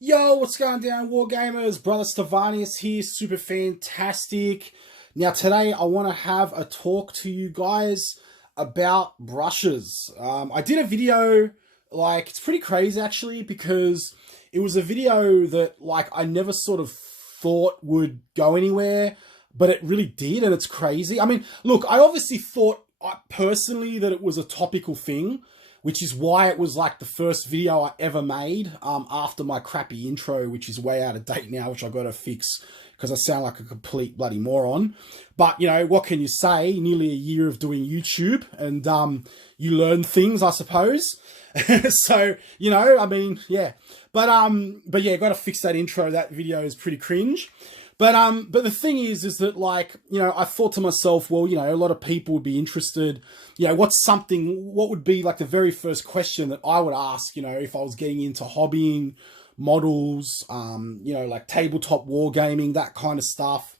Yo, what's going down, Wargamers? Brother Stevanius here, super fantastic. Now, today I want to have a talk to you guys about brushes. I did a video, it's pretty crazy actually, because it was a video that, I never sort of thought would go anywhere, but it really did, and it's crazy. I mean, look, I obviously thought personally that it was a topical thing, which is why it was like the first video I ever made after my crappy intro, which is way out of date now, which I got to fix because I sound like a complete bloody moron. But, you know, what can you say? Nearly a year of doing YouTube and you learn things, I suppose. So, you know, I mean, yeah. But yeah, got to fix that intro. That video is pretty cringe. But the thing is that, you know, I thought to myself, well, you know, a lot of people would be interested, you know, what would be like the very first question that I would ask, you know, if I was getting into hobbying, models, you know, like tabletop wargaming, that kind of stuff.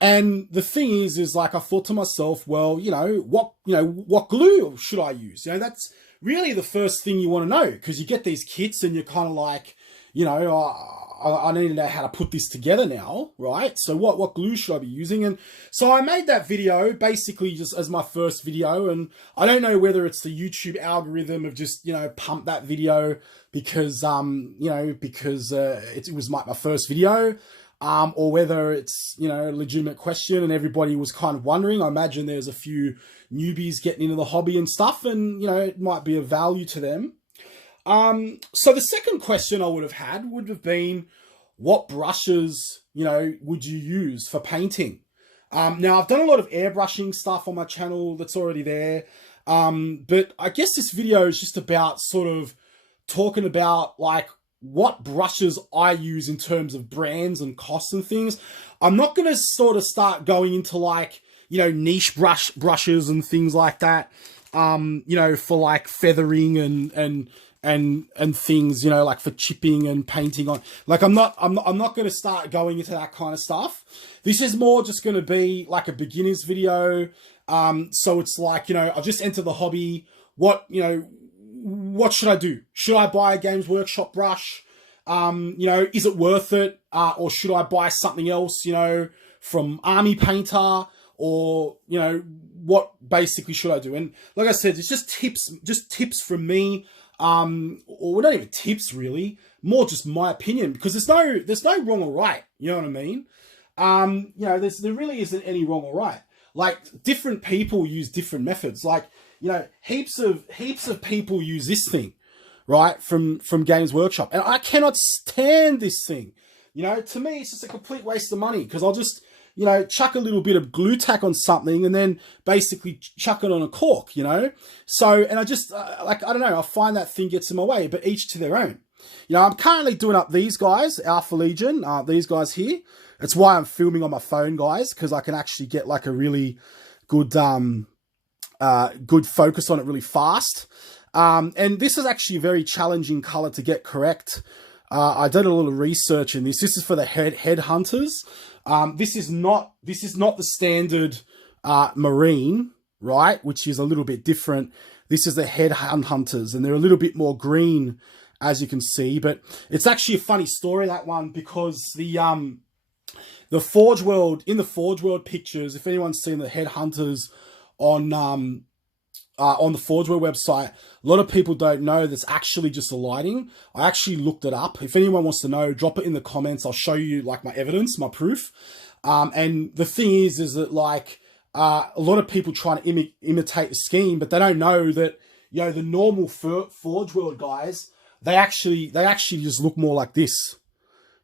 And the thing is I thought to myself, well, what glue should I use? You know, that's really the first thing you want to know, because you get these kits and you're kind of like, you know, I need to know how to put this together now, right? So what glue should I be using? And so I made that video basically just as my first video, and I don't know whether it's the YouTube algorithm of just, you know, pump that video because, it was my first video, or whether it's, you know, a legitimate question and everybody was kind of wondering. I imagine there's a few newbies getting into the hobby and stuff, and, you know, it might be of value to them. So the second question I would have been, what brushes, you know, would you use for painting? Now I've done a lot of airbrushing stuff on my channel that's already there. But I guess this video is just about sort of talking about what brushes I use in terms of brands and costs and things. I'm not going to sort of start going into you know, niche brushes and things like that. You know, for feathering and things, you know, like for chipping and painting on, I'm not going to start going into that kind of stuff. This is more just going to be like a beginner's video. So it's you know, I've just entered the hobby. What should I do? Should I buy a Games Workshop brush? You know, is it worth it? Or should I buy something else, you know, from Army Painter? Or, you know, what basically should I do? And like I said, it's just tips from me. Or not even tips really, more just my opinion, because there's no wrong or right. You know what I mean? You know, there really isn't any wrong or right. Different people use different methods. You know, heaps of people use this thing, right? From Games Workshop. And I cannot stand this thing. You know, to me, it's just a complete waste of money, because I'll just, you know, chuck a little bit of glue tack on something and then basically chuck it on a cork, you know? So, and I just, I don't know, I find that thing gets in my way, but each to their own. You know, I'm currently doing up these guys, Alpha Legion, these guys here. It's why I'm filming on my phone, guys, because I can actually get a really good, good focus on it really fast. And this is actually a very challenging color to get correct. I did a little research in this. This is for the headhunters. This is not the standard marine, right? Which is a little bit different. This is the headhunters, and they're a little bit more green, as you can see. But it's actually a funny story, that one, because the Forge World, in the Forge World pictures, if anyone's seen the headhunters on the Forge World website, a lot of people don't know that's actually just the lighting. I actually looked it up. If anyone wants to know, drop it in the comments. I'll show you my evidence, my proof. And the thing is that a lot of people try to imitate the scheme, but they don't know that, you know, the normal Forge World guys, they actually just look more like this,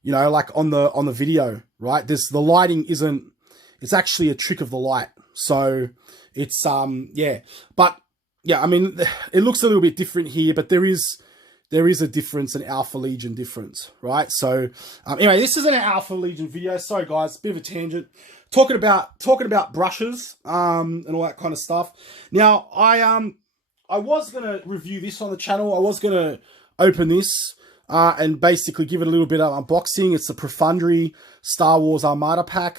you know, on the video, right? The lighting it's actually a trick of the light. So it's, yeah, but yeah, I mean, it looks a little bit different here, but there is a difference, an Alpha Legion difference, right? So, anyway, this isn't an Alpha Legion video. Sorry guys, bit of a tangent. Talking about brushes, and all that kind of stuff. Now, I was going to review this on the channel. I was going to open this, and basically give it a little bit of unboxing. It's the Profundry Star Wars Armada pack.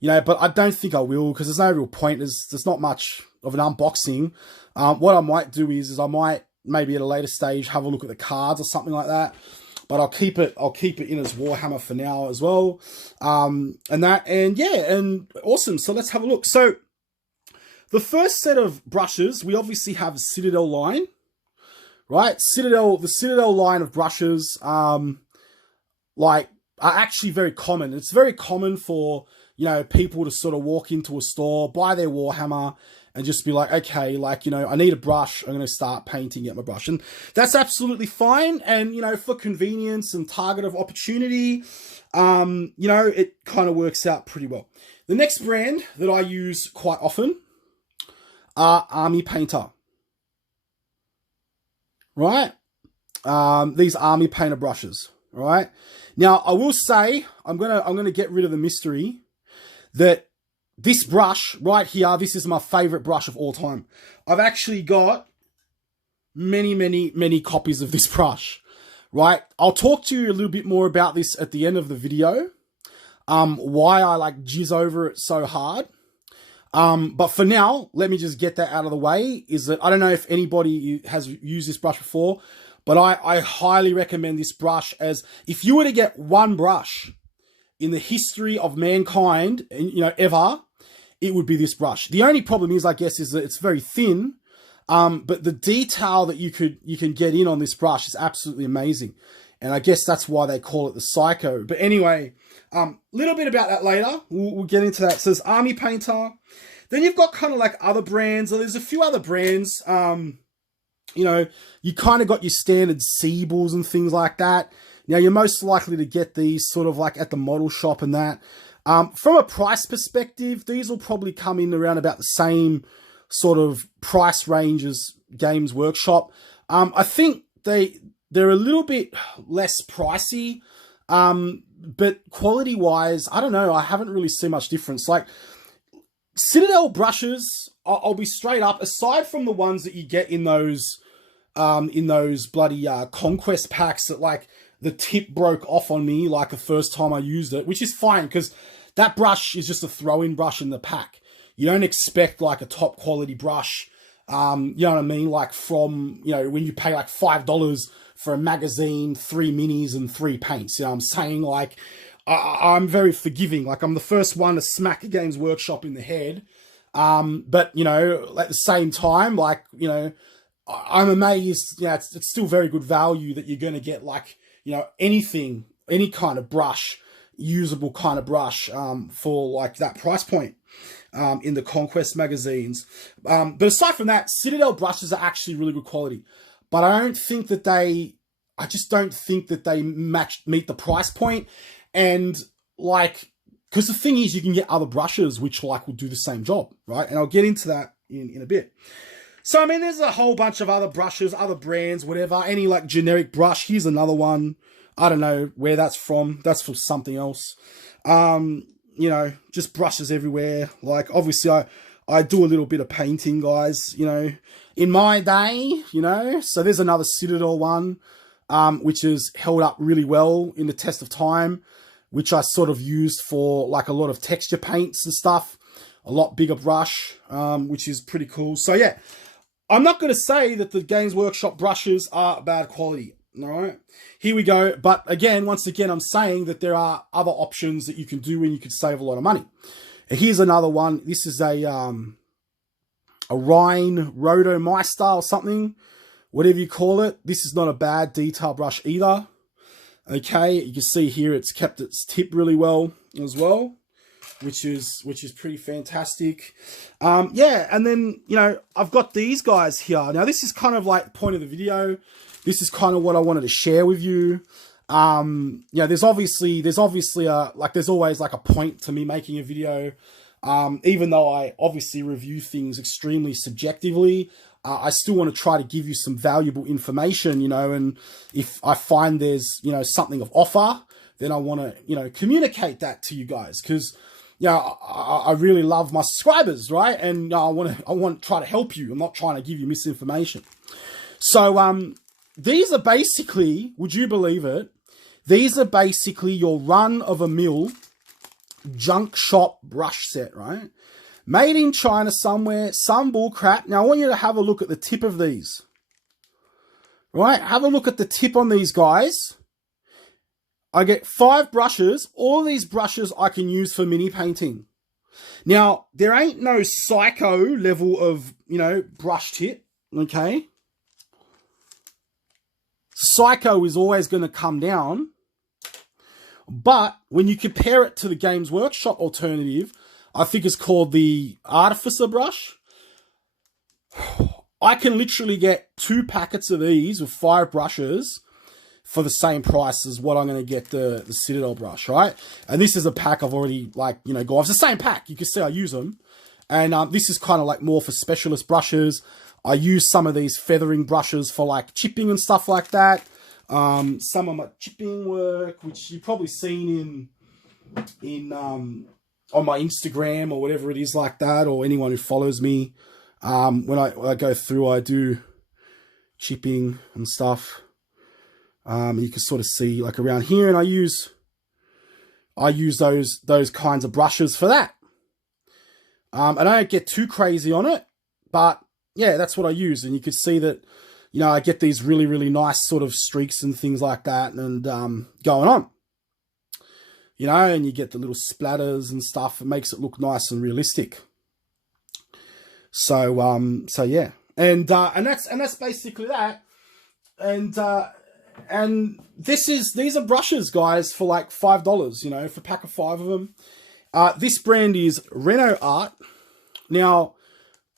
You know, but I don't think I will, because there's no real point. There's not much of an unboxing. What I might do is I might maybe at a later stage have a look at the cards or something like that. But I'll keep it in as Warhammer for now as well. And awesome. So let's have a look. So the first set of brushes, we obviously have Citadel line, right? The Citadel line of brushes, like, are actually very common. It's very common for, you know, people to sort of walk into a store, buy their Warhammer, and just be like, okay, like, you know, I need a brush. I'm going to start painting at my brush. And that's absolutely fine. And, you know, for convenience and target of opportunity, you know, it kind of works out pretty well. The next brand that I use quite often are Army Painter. Right? These Army Painter brushes. Right? Now, I will say, I'm gonna get rid of the mystery that this brush right here, this is my favorite brush of all time. I've actually got many copies of this brush, right? I'll talk to you a little bit more about this at the end of the video, why I like jizz over it so hard. But for now, let me just get that out of the way, is that I don't know if anybody has used this brush before, but I highly recommend this brush. As if you were to get one brush in the history of mankind, you know, ever, it would be this brush. The only problem is, I guess, is that it's very thin, but the detail that you can get in on this brush is absolutely amazing. And I guess that's why they call it the Psycho. But anyway, little bit about that later. We'll get into that. So there's Army Painter. Then you've got kind of like other brands. There's a few other brands. You know, you kind of got your standard Siebels and things like that. Now, you're most likely to get these sort of like at the model shop and that. From a price perspective, these will probably come in around about the same sort of price range as Games Workshop. I think they're a little bit less pricey, but quality-wise, I don't know. I haven't really seen much difference. Like, Citadel brushes, I'll be straight up, aside from the ones that you get in those bloody Conquest packs that, like, the tip broke off on me, like, the first time I used it, which is fine, because that brush is just a throw-in brush in the pack. You don't expect, like, a top-quality brush, you know what I mean? Like, from, you know, when you pay, like, $5 for a magazine, 3 minis, and 3 paints. You know what I'm saying? Like, I'm very forgiving. Like, I'm the first one to smack a Games Workshop in the head. But, you know, at the same time, like, you know, I'm amazed. Yeah, it's still very good value that you're going to get, like, you know, anything, any kind of brush, usable kind of brush, for like that price point, in the Conquest magazines. But aside from that, Citadel brushes are actually really good quality, but I just don't think that they meet the price point. And like, because the thing is, you can get other brushes which like will do the same job, right? And I'll get into that in a bit. So, I mean, there's a whole bunch of other brushes, other brands, whatever. Any, like, generic brush. Here's another one. I don't know where that's from. That's from something else. You know, just brushes everywhere. Like, obviously, I do a little bit of painting, guys, you know, in my day, you know. So, there's another Citadel one, which has held up really well in the test of time, which I sort of used for, like, a lot of texture paints and stuff. A lot bigger brush, which is pretty cool. So, yeah. I'm not going to say that the Games Workshop brushes are bad quality, all right? Here we go. But again, once again, I'm saying that there are other options that you can do and you could save a lot of money. And here's another one. This is a Rhine Rotomeister or something, whatever you call it. This is not a bad detail brush either. Okay, you can see here it's kept its tip really well as well, which is pretty fantastic. Yeah, and then, you know, I've got these guys here. Now, this is kind of like the point of the video. This is kind of what I wanted to share with you. Yeah, there's obviously there's always like a point to me making a video. Even though I obviously review things extremely subjectively, I still want to try to give you some valuable information, you know, and if I find there's, you know, something of offer, then I want to, you know, communicate that to you guys, because, you know, I really love my subscribers, right? And I want to try to help you. I'm not trying to give you misinformation. So, these are basically, would you believe it? These are basically your run-of-the-mill junk shop brush set, right? Made in China somewhere, some bull crap. Now, I want you to have a look at the tip of these. right? Have a look at the tip on these guys. I get 5 brushes. All of these brushes I can use for mini painting. Now, there ain't no psycho level of, you know, brush tip, okay? Psycho is always going to come down. But when you compare it to the Games Workshop alternative, I think it's called the Artificer brush. I can literally get 2 packets of these with 5 brushes for the same price as what I'm going to get the Citadel brush, right? And this is a pack I've already, like, you know, got. It's the same pack. You can see I use them. And this is kind of like more for specialist brushes. I use some of these feathering brushes for like chipping and stuff like that. Some of my chipping work, which you've probably seen on my Instagram or whatever it is like that, or anyone who follows me. When I go through, I do chipping and stuff. You can sort of see like around here, and I use those kinds of brushes for that. And I don't get too crazy on it, but yeah, that's what I use. And you can see that, you know, I get these really, really nice sort of streaks and things like that, and going on. You know, and you get the little splatters and stuff. It makes it look nice and realistic. So yeah, and that's basically that. And these are brushes, guys, for like $5, you know, for a pack of 5 of them. This brand is Renault Art. Now,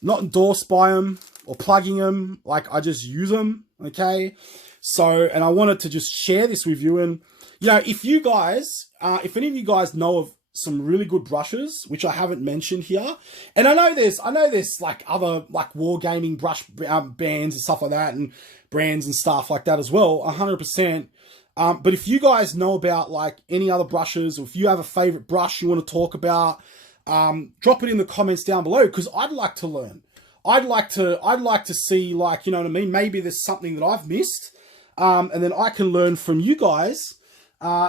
not endorsed by them or plugging them, like I just use them, okay? So, and I wanted to just share this with you. And, you know, if you guys, if any of you guys know of some really good brushes, which I haven't mentioned here, and I know there's like other like wargaming brush bands and stuff like that, and brands and stuff like that as well, 100%. But if you guys know about like any other brushes, or if you have a favorite brush you want to talk about, drop it in the comments down below, because I'd like to learn. I'd like to see, like, you know what I mean? Maybe there's something that I've missed, and then I can learn from you guys,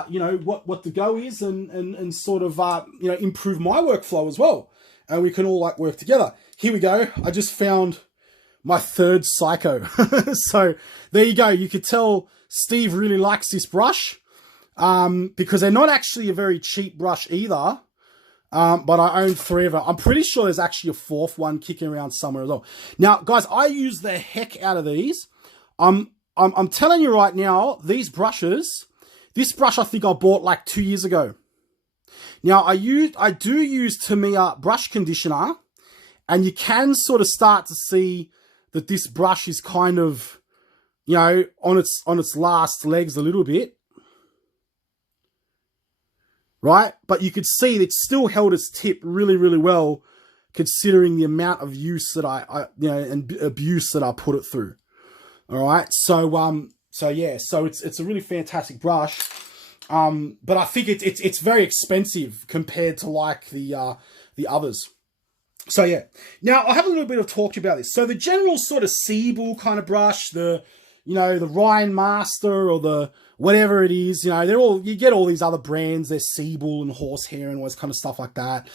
you know, what the go is, and sort of, you know, improve my workflow as well. And we can all like work together. Here we go. I just found my 3rd Psycho. So there you go. You could tell Steve really likes this brush, because they're not actually a very cheap brush either. But I own 3 of them. I'm pretty sure there's actually a 4th one kicking around somewhere as well. Now, guys, I use the heck out of these. I'm telling you right now, these brushes, this brush I think I bought like 2 years ago. Now, I do use Tamiya brush conditioner, and you can sort of start to see that this brush is kind of, you know, on its last legs a little bit. Right? But you could see that it still held its tip really, really well, considering the amount of use that I you know, and abuse that I put it through. All right. So yeah, so it's a really fantastic brush. But I think it's very expensive compared to like the others. So yeah. Now I'll have a little bit of talk about this. So the general sort of Siebel kind of brush, the, you know, the Ryan Master or the whatever it is, you know, you get all these other brands, there's Siebel and Horsehair and all this kind of stuff like that.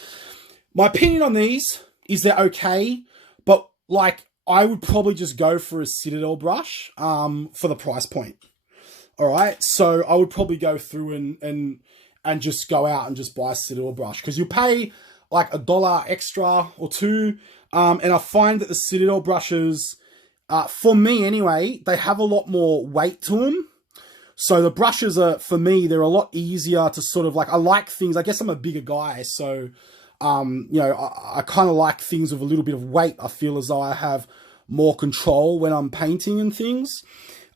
My opinion on these is they're okay, but like I would probably just go for a Citadel brush for the price point. All right, so I would probably go through and just go out and just buy a Citadel brush, because you pay like $1 extra or $2, and I find that the Citadel brushes, for me anyway, they have a lot more weight to them. So the brushes are, for me, they're a lot easier to sort of like, I like things, I guess I'm a bigger guy, so, you know, I kind of like things with a little bit of weight. I feel as though I have more control when I'm painting and things.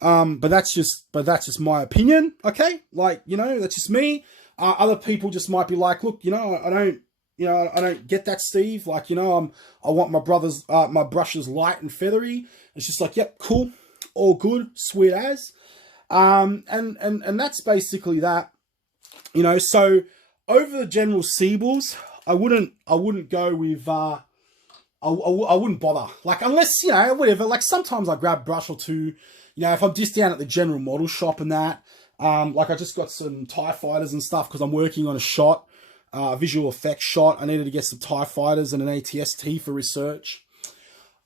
But that's just my opinion. Okay. Like, you know, that's just me. Other people just might be like, look, you know, I don't get that, Steve. Like, you know, I want my brushes light and feathery. It's just like, yep, cool. All good. Sweet as. And that's basically that, you know. So over the general Siebels, I wouldn't go with, I wouldn't bother, like, unless, you know, whatever, like sometimes I grab a brush or two, you know, if I'm just down at the general model shop and that, like I just got some TIE fighters and stuff, cause I'm working on a shot, visual effects shot. I needed to get some TIE fighters and an ATST for research.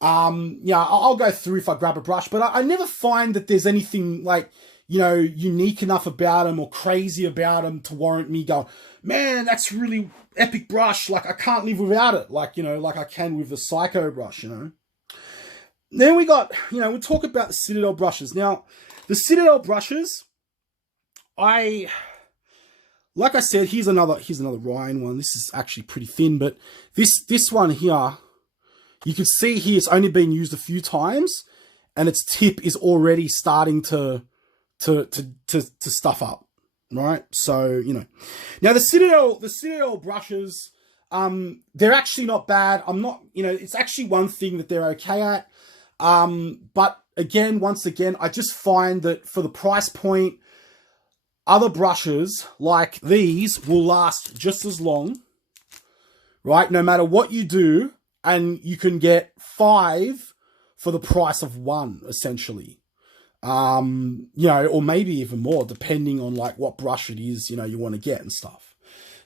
Yeah, I'll go through if I grab a brush, but I never find that there's anything like, you know, unique enough about them or crazy about them to warrant me going, man, that's really epic brush. Like, I can't live without it. Like, you know, like I can with the Psycho brush, you know. Then we got, you know, we'll talk about the Citadel brushes. Now, the Citadel brushes, like I said, here's another Ryan one. This is actually pretty thin, but this one here, you can see here it's only been used a few times, and its tip is already starting to stuff up, right? So, you know, now the Citadel brushes, they're actually not bad. I'm not, you know, it's actually one thing that they're okay at. But again, once again, I just find that for the price point, other brushes like these will last just as long, right? No matter what you do, and you can get 5 for the price of 1, essentially. You know, or maybe even more, depending on like what brush it is, you know, you want to get and stuff,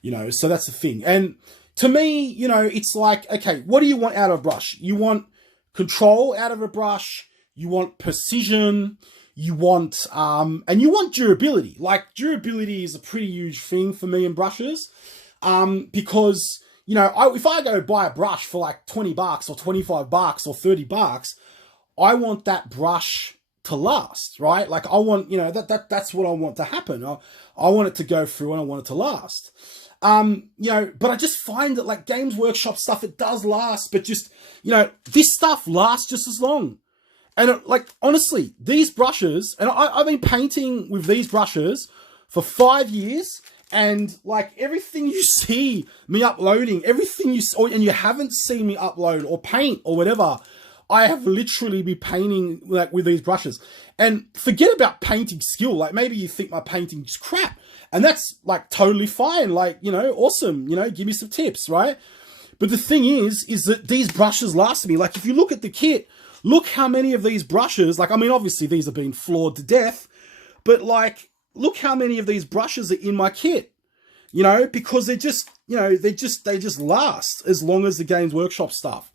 you know, so that's the thing. And to me, you know, it's like, okay, what do you want out of a brush? You want control out of a brush, you want precision, you want, and you want durability. Like, durability is a pretty huge thing for me in brushes, because, you know, if I go buy a brush for like $20 or $25 or $30, I want that brush to last, right? Like, I want, you know, that's what I want to happen. I want it to go through and I want it to last. You know, but I just find that like Games Workshop stuff, it does last, but just, you know, this stuff lasts just as long. And like, honestly, these brushes, and I've been painting with these brushes for 5 years, and like everything you see me uploading, everything you saw, and you haven't seen me upload or paint or whatever, I have literally been painting like with these brushes. And forget about painting skill. Like, maybe you think my painting's crap, and that's like totally fine. Like, you know, awesome, you know, give me some tips, right? But the thing is that these brushes last me. Like, if you look at the kit, look how many of these brushes, like, I mean, obviously these have been flawed to death, but like, look how many of these brushes are in my kit, you know, because they're just, you know, they just last as long as the Games Workshop stuff.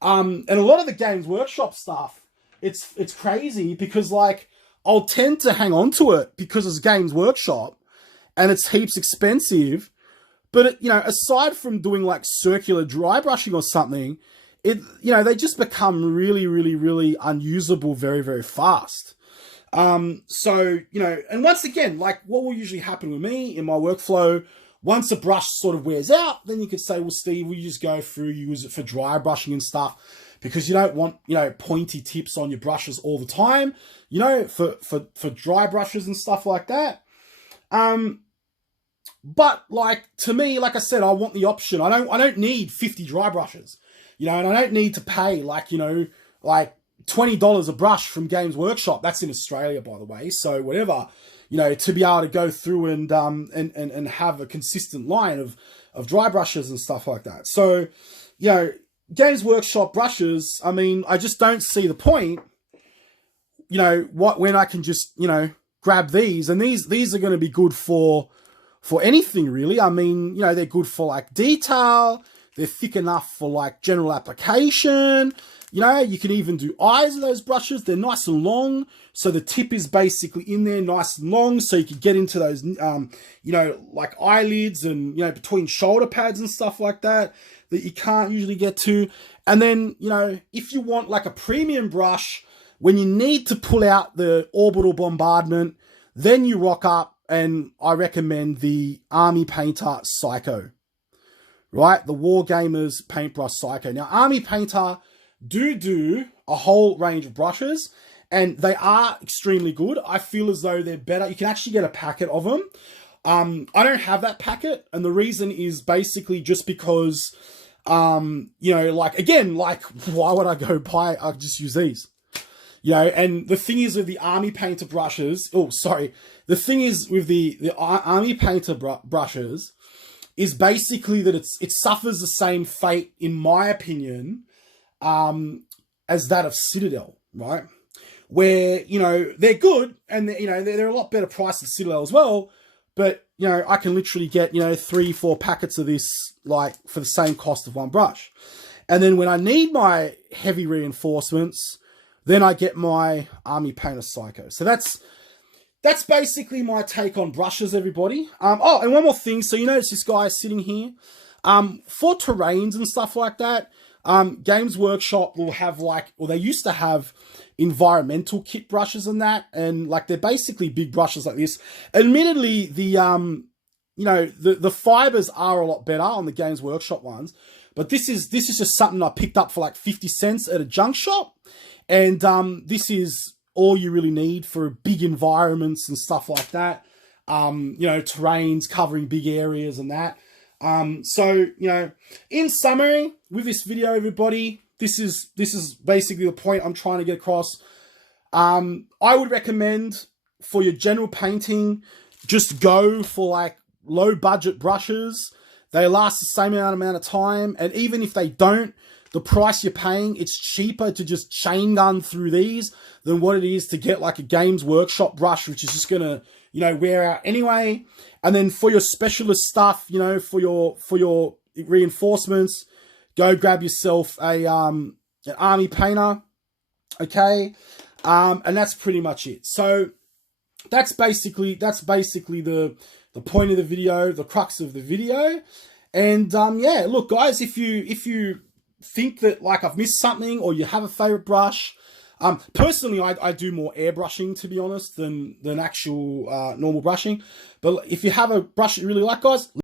And a lot of the Games Workshop stuff, it's crazy because like, I'll tend to hang on to it because it's Games Workshop and it's heaps expensive. But, you know, aside from doing like circular dry brushing or something, you know, they just become really, really, really unusable very, very fast. So, you know, and once again, like what will usually happen with me in my workflow, once a brush sort of wears out, then you could say, well, Steve, we just go through, use it for dry brushing and stuff, because you don't want, you know, pointy tips on your brushes all the time, you know, for dry brushes and stuff like that. But like, to me, like I said, I want the option. I don't need 50 dry brushes, you know, and I don't need to pay like, you know, like $20 a brush from Games Workshop. That's in Australia, by the way. So whatever, you know, to be able to go through and have a consistent line of dry brushes and stuff like that. So, you know, Games Workshop brushes, I mean, I just don't see the point, you know, when I can just, you know, grab these, and these are going to be good for anything really. I mean, you know, they're good for like detail. They're thick enough for like general application. You know, you can even do eyes with those brushes. They're nice and long. So the tip is basically in there nice and long. So you can get into those, you know, like eyelids and, you know, between shoulder pads and stuff like that you can't usually get to. And then, you know, if you want like a premium brush, when you need to pull out the orbital bombardment, then you rock up, and I recommend the Army Painter Psycho, right? The Wargamers Paintbrush Psycho. Now, Army Painter do a whole range of brushes, and they are extremely good. I feel as though they're better. You can actually get a packet of them. I don't have that packet, and the reason is basically just because, you know, like, again, like, why would I go buy, I'll just use these. You know, and the thing is with the Army Painter brushes, the thing is with the Army Painter brushes is basically that it suffers the same fate, in my opinion, as that of Citadel, right? Where, you know, they're good, and you know, they're a lot better priced than Citadel as well, but, you know, I can literally get, you know, 3-4 packets of this, like, for the same cost of one brush. And then when I need my heavy reinforcements, then I get my Army Painter Psycho. So that's basically my take on brushes, everybody. Oh, and one more thing. So you notice this guy sitting here. For terrains and stuff like that, Games Workshop will have they used to have environmental kit brushes and that, and like they're basically big brushes like this. Admittedly, the fibers are a lot better on the Games Workshop ones, but this is just something I picked up for like 50 cents at a junk shop, and this is all you really need for big environments and stuff like that. Terrains covering big areas and that. So, in summary, with this video, everybody, this is basically the point I'm trying to get across. I would recommend for your general painting, just go for like low budget brushes. They last the same amount of time. And even if they don't, the price you're paying, it's cheaper to just chain gun through these than what it is to get like a Games Workshop brush, which is just going to, wear out anyway. And then for your specialist stuff, for your reinforcements, go grab yourself an Army Painter. Okay. And that's pretty much it. So that's basically the point of the video, the crux of the video. And yeah, look guys, if you think that like I've missed something or you have a favorite brush, personally I do more airbrushing, to be honest, than actual normal brushing. But if you have a brush that you really like, guys,